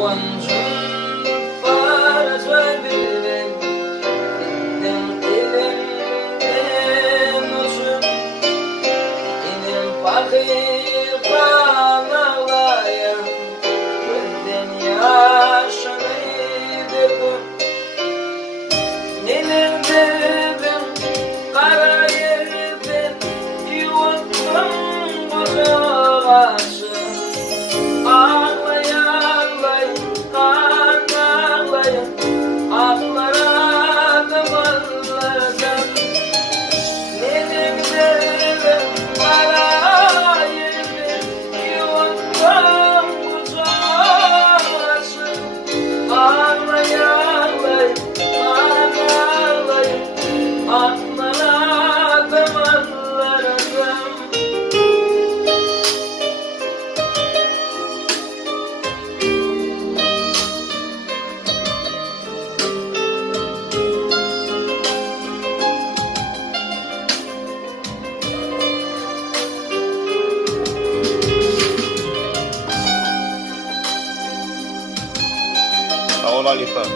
Kıvancım farz verdim, gittim elimden uçup, ilim fakir ağlayan, gözden yaşını döküp, neler dedim, kara yerden yuvattım bu savaşı. Parole à l'État.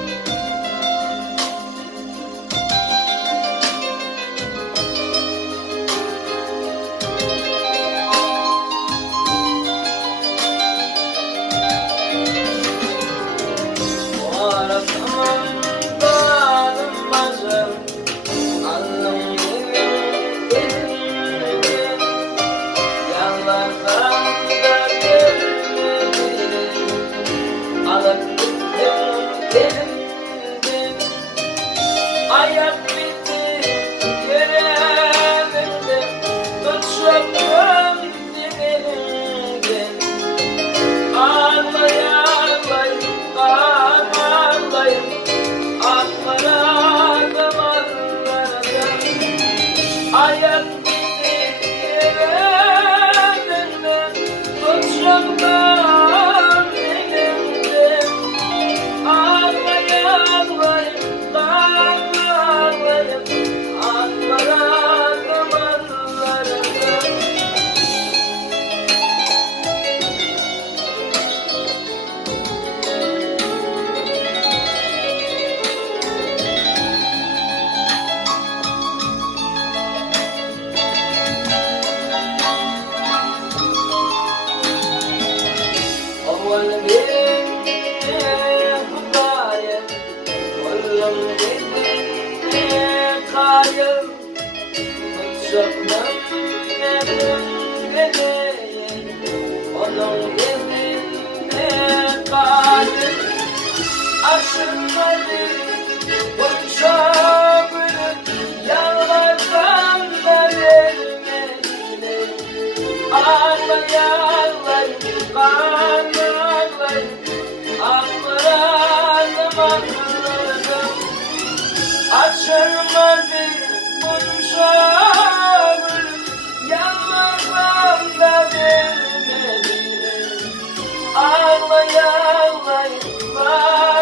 Ayak bitti yüreğimde, tutuşum dilimden. Ağlayayım, ağlayayım, aklara damarlardan. Ayak bitti yüreğimde, tutuşum dilimden. Ağlayayım, onun evinde kalır, aşırmadı bunca bölüm, yalvarsan da vermedi. Ağlayayım, ağlayayım, aklıma ağladım, aşırmadı bunca bölüm, yalvarsan da vermedi. Ağlayayım, ağlayayım.